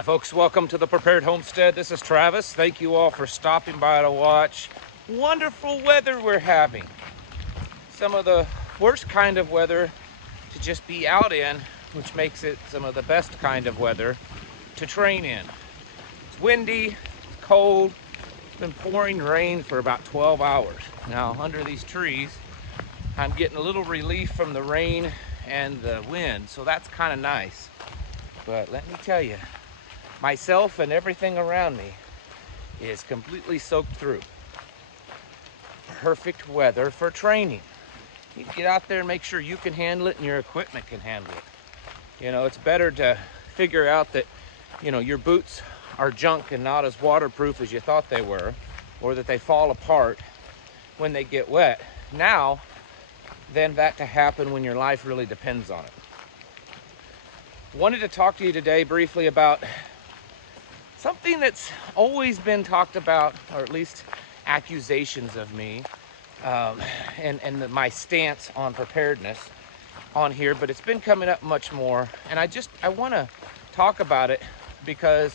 Hi folks, welcome to the Prepared Homestead. This is Travis. Thank you all for stopping by to watch. Wonderful weather we're having. Some of the worst kind of weather to just be out in, which makes it some of the best kind of weather to train in. It's windy, it's cold, it's been pouring rain for about 12 hours. Now under these trees, I'm getting a little relief from the rain and the wind, so that's kind of nice. But let me tell you, myself and everything around me is completely soaked through. Perfect weather for training. You get out there and make sure you can handle it and your equipment can handle it. You know, it's better to figure out that, you know, your boots are junk and not as waterproof as you thought they were, or that they fall apart when they get wet now than that to happen when your life really depends on it. Wanted to talk to you today briefly about something that's always been talked about, or at least accusations of me, and my stance on preparedness on here, but it's been coming up much more, and I want to talk about it because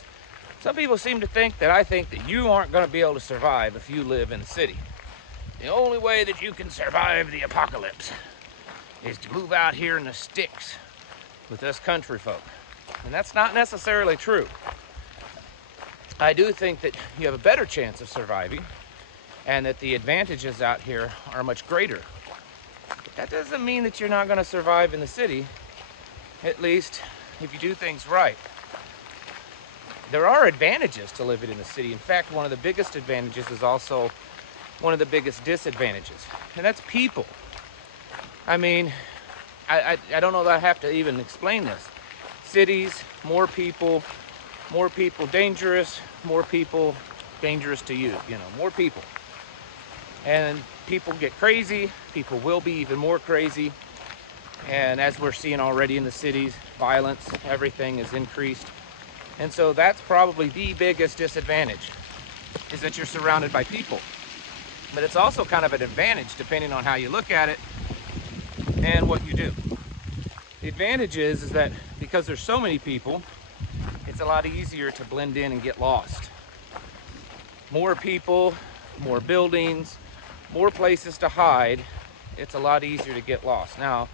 some people seem to think that I think that you aren't going to be able to survive if you live in the city. The only way that you can survive the apocalypse is to move out here in the sticks with us country folk, and that's not necessarily true. I do think that you have a better chance of surviving and that the advantages out here are much greater. But that doesn't mean that you're not going to survive in the city, at least if you do things right. There are advantages to living in the city. In fact, one of the biggest advantages is also one of the biggest disadvantages, and that's people. I mean, I don't know that I have to even explain this. Cities, more people dangerous, more people dangerous to you, more people. And people get crazy, people will be even more crazy. And as we're seeing already in the cities, violence, everything is increased. And so that's probably the biggest disadvantage, is that you're surrounded by people. But it's also kind of an advantage depending on how you look at it and what you do. The advantage is that because there's so many people, it's a lot easier to blend in and get lost. More people, more buildings, more places to hide, it's a lot easier to get lost. Now,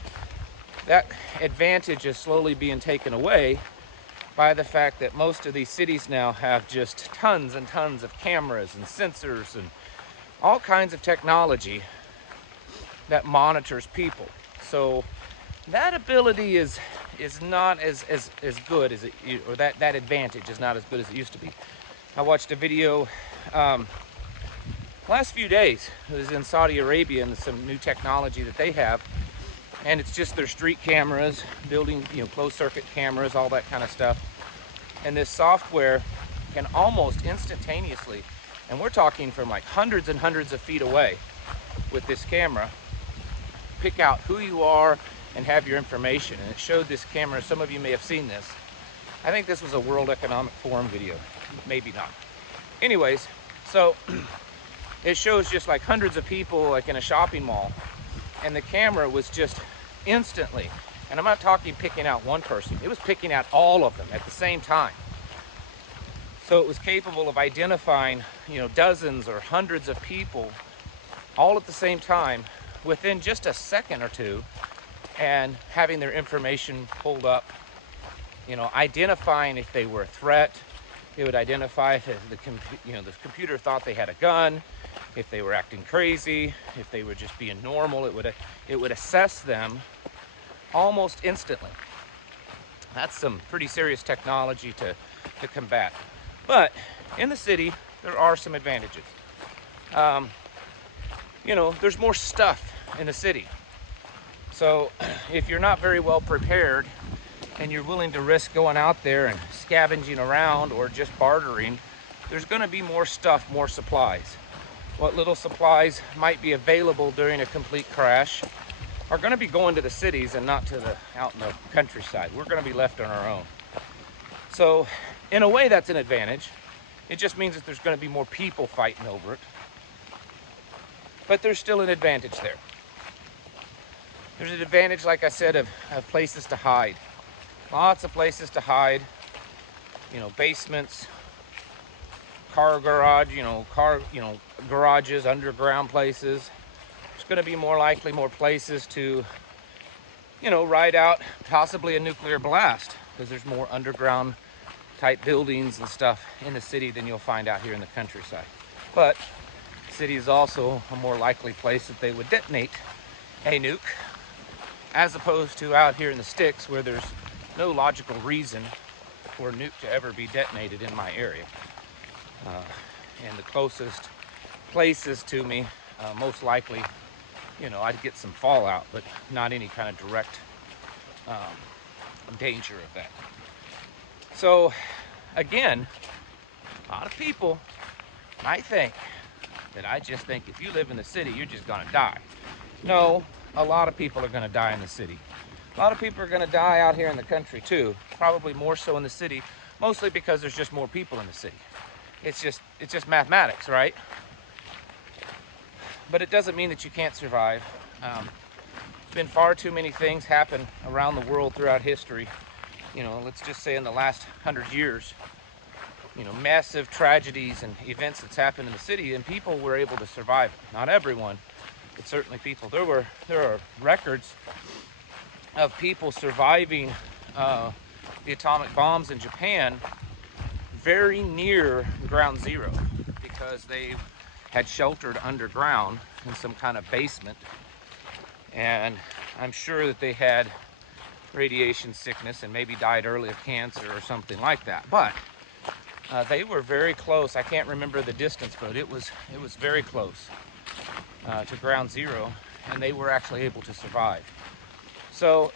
that advantage is slowly being taken away by the fact that most of these cities now have just tons and tons of cameras and sensors and all kinds of technology that monitors people. So that ability is not as good as it, or that advantage is not as good as it used to be. I watched a video last few days. It was in Saudi Arabia and some new technology that they have, and it's just their street cameras, building, closed circuit cameras, all that kind of stuff. And this software can almost instantaneously, and we're talking from like hundreds and hundreds of feet away with this camera, pick out who you are and have your information. And it showed this camera, some of you may have seen this. I think this was a World Economic Forum video, maybe not. Anyways, so it shows just like hundreds of people like in a shopping mall, and the camera was just instantly, and I'm not talking picking out one person, it was picking out all of them at the same time. So it was capable of identifying, dozens or hundreds of people all at the same time within just a second or two, and having their information pulled up, identifying if they were a threat. It would identify if the computer thought they had a gun, if they were acting crazy, if they were just being normal. It would assess them almost instantly. That's some pretty serious technology to combat. But in the city, there are some advantages. There's more stuff in the city. So if you're not very well prepared and you're willing to risk going out there and scavenging around or just bartering, there's going to be more stuff, more supplies. What little supplies might be available during a complete crash are going to be going to the cities and not to out in the countryside. We're going to be left on our own. So in a way, that's an advantage. It just means that there's going to be more people fighting over it. But there's still an advantage there. There's an advantage, like I said, of places to hide. Lots of places to hide. basements, car garage, garages, underground places. There's going to be more likely more places to, ride out possibly a nuclear blast, because there's more underground type buildings and stuff in the city than you'll find out here in the countryside. But the city is also a more likely place that they would detonate a nuke, as opposed to out here in the sticks, where there's no logical reason for a nuke to ever be detonated in my area. And the closest places to me, most likely, I'd get some fallout, but not any kind of direct danger of that. So, again, a lot of people might think that I just think if you live in the city, you're just gonna die. No, a lot of people are gonna die in the city. A lot of people are gonna die out here in the country too, probably more so in the city, mostly because there's just more people in the city. It's just mathematics, right? But it doesn't mean that you can't survive. There's been far too many things happen around the world throughout history. Let's just say in the last 100 years, massive tragedies and events that's happened in the city, and people were able to survive it. Not everyone, but certainly people. There are records of people surviving the atomic bombs in Japan very near ground zero, because they had sheltered underground in some kind of basement, and I'm sure that they had radiation sickness and maybe died early of cancer or something like that. But they were very close. I can't remember the distance, but it was very close to ground zero, and they were actually able to survive. So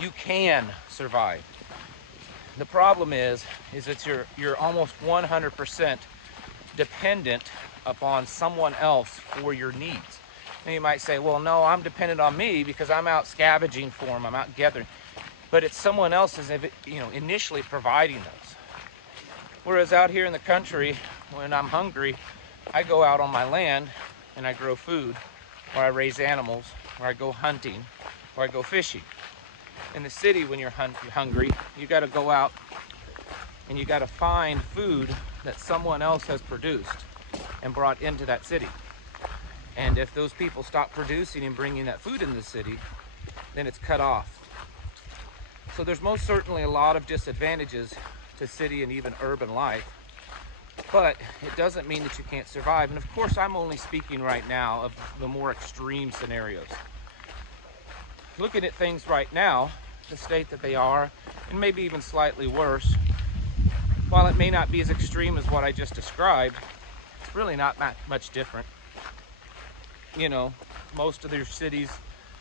you can survive. The problem is that you're almost 100% dependent upon someone else for your needs. And you might say, well, no, I'm dependent on me because I'm out scavenging for them, I'm out gathering. But it's someone else is, initially providing those. Whereas out here in the country, when I'm hungry, I go out on my land and I grow food, or I raise animals, or I go hunting, or I go fishing. In the city, when you're hungry, you got to go out and you got to find food that someone else has produced and brought into that city. And if those people stop producing and bringing that food into the city, then it's cut off. So there's most certainly a lot of disadvantages to city and even urban life, but it doesn't mean that you can't survive. And of course, I'm only speaking right now of the more extreme scenarios. Looking at things right now, the state that they are, and maybe even slightly worse, while it may not be as extreme as what I just described, it's really not much different. Most of their cities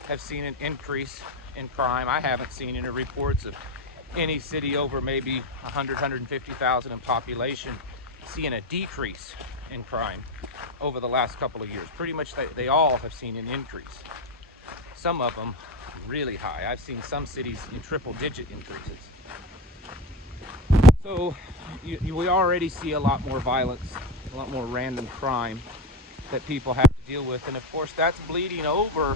have seen an increase in crime. I haven't seen any reports of any city over maybe 100, 150,000 in population seeing a decrease in crime over the last couple of years. Pretty much they all have seen an increase. Some of them really high. I've seen some cities in triple-digit increases. So we already see a lot more violence, a lot more random crime that people have to deal with. And of course, that's bleeding over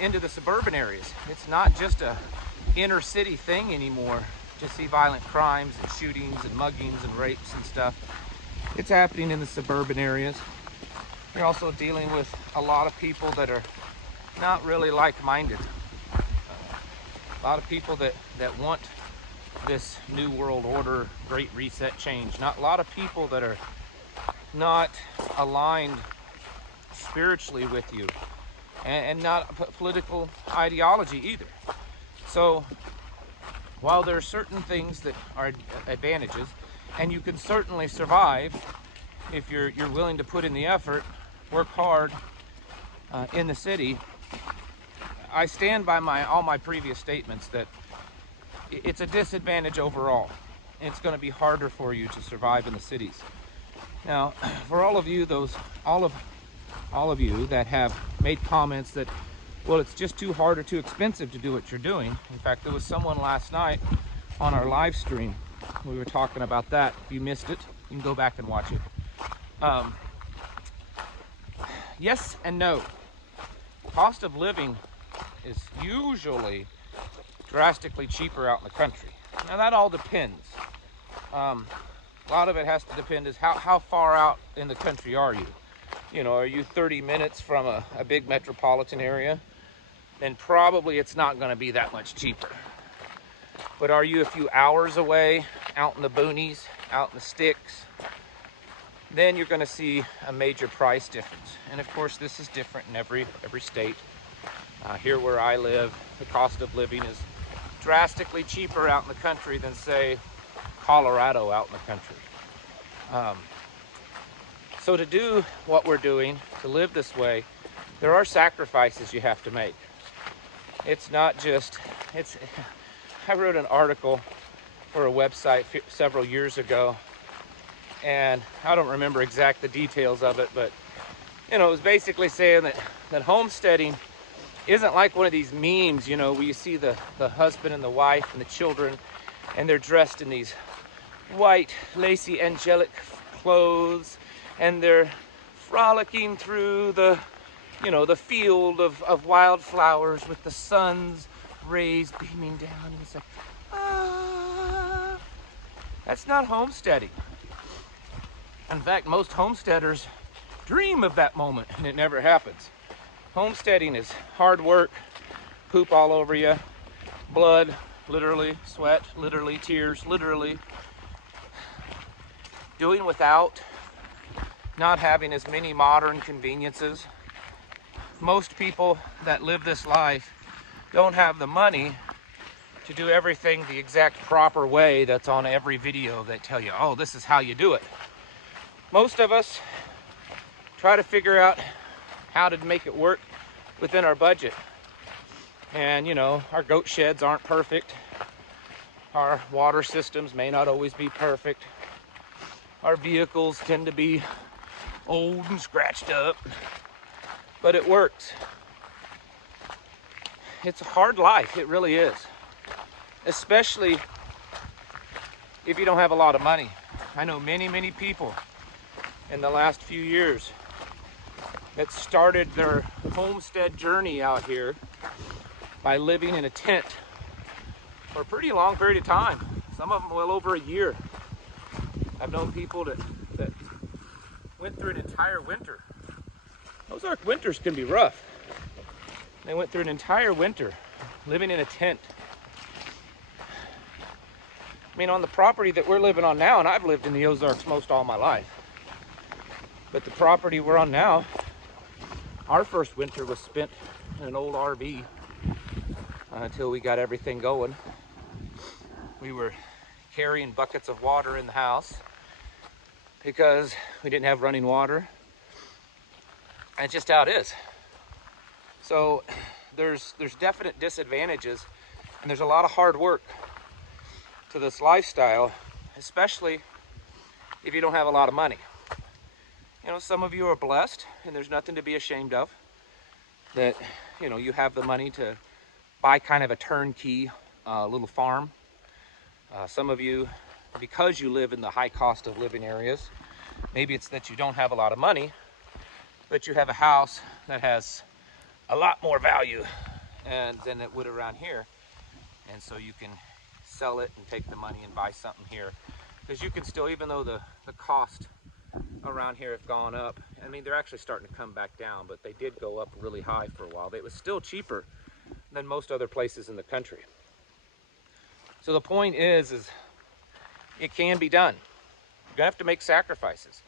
into the suburban areas. It's not just a inner city thing anymore to see violent crimes and shootings and muggings and rapes and stuff. It's happening in the suburban areas. You're also dealing with a lot of people that are not really like-minded. A lot of people that want this new world order, great reset change. Not a lot of people that are not aligned spiritually with you, and not political ideology either. So while there are certain things that are advantages, and you can certainly survive if you're willing to put in the effort, work hard in the city, I stand by all my previous statements that it's a disadvantage overall. It's going to be harder for you to survive in the cities. Now, for all of you, all of you that have made comments that, well, it's just too hard or too expensive to do what you're doing. In fact, there was someone last night on our live stream. We were talking about that. If you missed it, you can go back and watch it. Yes and no. Cost of living is usually drastically cheaper out in the country. Now that all depends. A lot of it has to depend is how far out in the country are you? You know, are you 30 minutes from a big metropolitan area? Then probably it's not going to be that much cheaper. But are you a few hours away, out in the boonies, out in the sticks, then you're going to see a major price difference. And of course, this is different in every state. Here where I live, the cost of living is drastically cheaper out in the country than, say, Colorado out in the country. So to do what we're doing, to live this way, there are sacrifices you have to make. It's not just, I wrote an article for a website several years ago, and I don't remember the details of it, but you know, it was basically saying that homesteading isn't like one of these memes, you know, where you see the husband and the wife and the children, and they're dressed in these white, lacy, angelic clothes, and they're frolicking through the, you know, the field of wildflowers with the sun's rays beaming down, and it's like, ah. That's not homesteading. In fact, most homesteaders dream of that moment, and it never happens. Homesteading is hard work, poop all over you, blood, literally, sweat, literally, tears, literally. Doing without, not having as many modern conveniences. Most people that live this life don't have the money to do everything the exact proper way that's on every video that tell you, oh, this is how you do it. Most of us try to figure out how to make it work within our budget. And you know, our goat sheds aren't perfect. Our water systems may not always be perfect. Our vehicles tend to be old and scratched up, but it works. It's a hard life, it really is. Especially if you don't have a lot of money. I know many people in the last few years that started their homestead journey out here by living in a tent for a pretty long period of time. Some of them well over a year. I've known people that went through an entire winter. Ozark winters can be rough. They went through an entire winter living in a tent. I mean, on the property that we're living on now, and I've lived in the Ozarks most all my life, but the property we're on now, our first winter was spent in an old RV until we got everything going. We were carrying buckets of water in the house because we didn't have running water. And it's just how it is. So there's definite disadvantages, and there's a lot of hard work to this lifestyle, especially if you don't have a lot of money. You know, some of you are blessed, and there's nothing to be ashamed of, that, you know, you have the money to buy kind of a turnkey little farm. Some of you, because you live in the high cost of living areas, maybe it's that you don't have a lot of money, but you have a house that has a lot more value than it would around here. And so you can sell it and take the money and buy something here. Because you can still, even though the cost around here have gone up, I mean, they're actually starting to come back down, but they did go up really high for a while. It was still cheaper than most other places in the country. So the point is it can be done. You're gonna have to make sacrifices.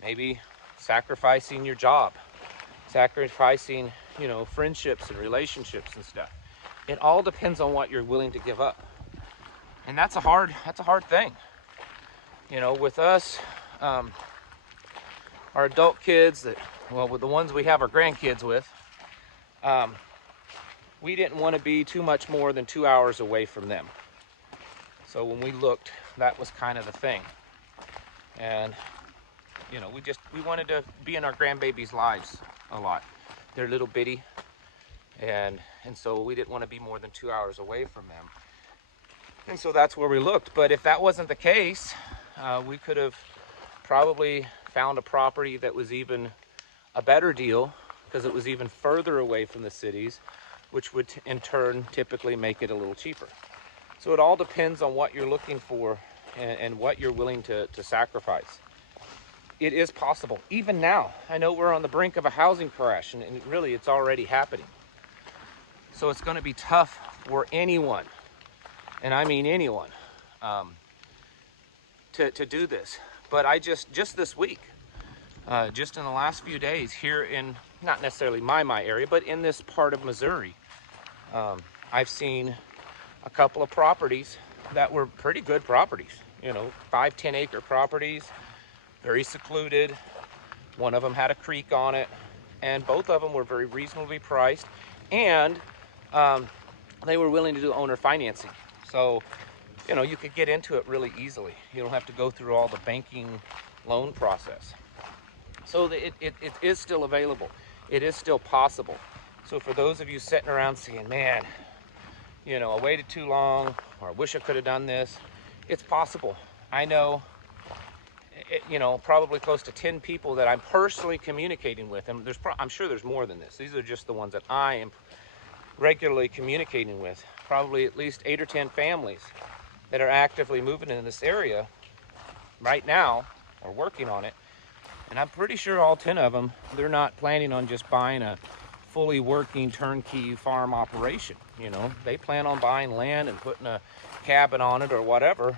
Maybe sacrificing your job, sacrificing, you know, friendships and relationships and stuff. It all depends on what you're willing to give up. And that's a hard thing. You know, with us, our adult kids with the ones we have our grandkids with, we didn't want to be too much more than 2 hours away from them. So when we looked, that was kind of the thing. And you know, we wanted to be in our grandbabies' lives a lot. They're little bitty, and so we didn't want to be more than 2 hours away from them. And so that's where we looked. But if that wasn't the case, we could have probably found a property that was even a better deal because it was even further away from the cities, which would in turn typically make it a little cheaper. So it all depends on what you're looking for and what you're willing to sacrifice. It is possible. Even now, I know we're on the brink of a housing crash, and really it's already happening. So it's going to be tough for anyone, and I mean anyone, to do this. But I just this week, just in the last few days here in, not necessarily my area, but in this part of Missouri, I've seen a couple of properties that were pretty good properties, you know, 5-10 acre properties, very secluded. One of them had a creek on it, and both of them were very reasonably priced, and they were willing to do owner financing. So, you know, you could get into it really easily. You don't have to go through all the banking loan process. So it is still available. It is still possible. So for those of you sitting around saying, man, you know, I waited too long, or I wish I could have done this, it's possible. I know, you know, probably close to 10 people that I'm personally communicating with, and I'm sure there's more than this. These are just the ones that I am regularly communicating with. Probably at least 8 or 10 families that are actively moving in this area right now, or working on it. And I'm pretty sure all 10 of them, they're not planning on just buying a fully working turnkey farm operation. You know, they plan on buying land and putting a cabin on it or whatever,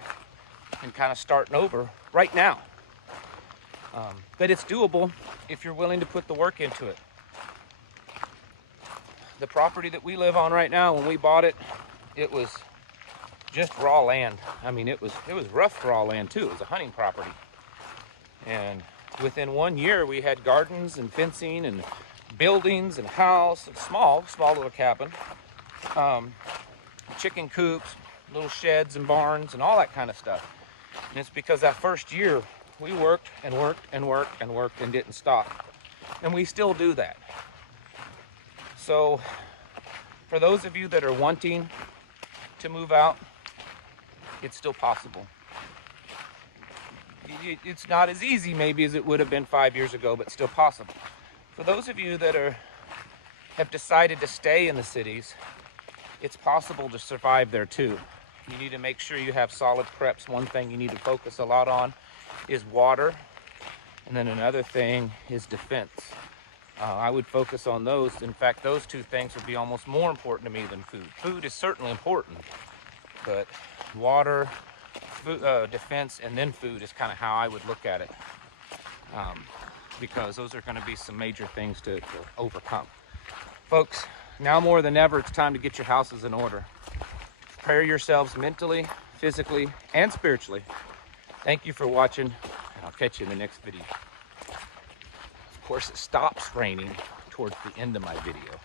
and kind of starting over right now. But it's doable if you're willing to put the work into it. The property that we live on right now, when we bought it, it was just raw land. I mean, it was rough raw land too. It was a hunting property. And within 1 year, we had gardens and fencing and buildings and house, and small little cabin, chicken coops, little sheds and barns and all that kind of stuff. And it's because that first year we worked and worked and worked and worked and didn't stop. And we still do that. So for those of you that are wanting to move out, it's still possible. It's not as easy maybe as it would have been 5 years ago, but still possible. For those of you that have decided to stay in the cities, it's possible to survive there too. You need to make sure you have solid preps. One thing you need to focus a lot on is water, and then another thing is defense. I would focus on those. In fact, those two things would be almost more important to me than food. Food is certainly important, but water, food, defense, and then food is kind of how I would look at it, because those are going to be some major things to overcome. Folks, now more than ever, it's time to get your houses in order. Prepare yourselves mentally, physically, and spiritually. Thank you for watching, and I'll catch you in the next video. Of course, it stops raining towards the end of my video.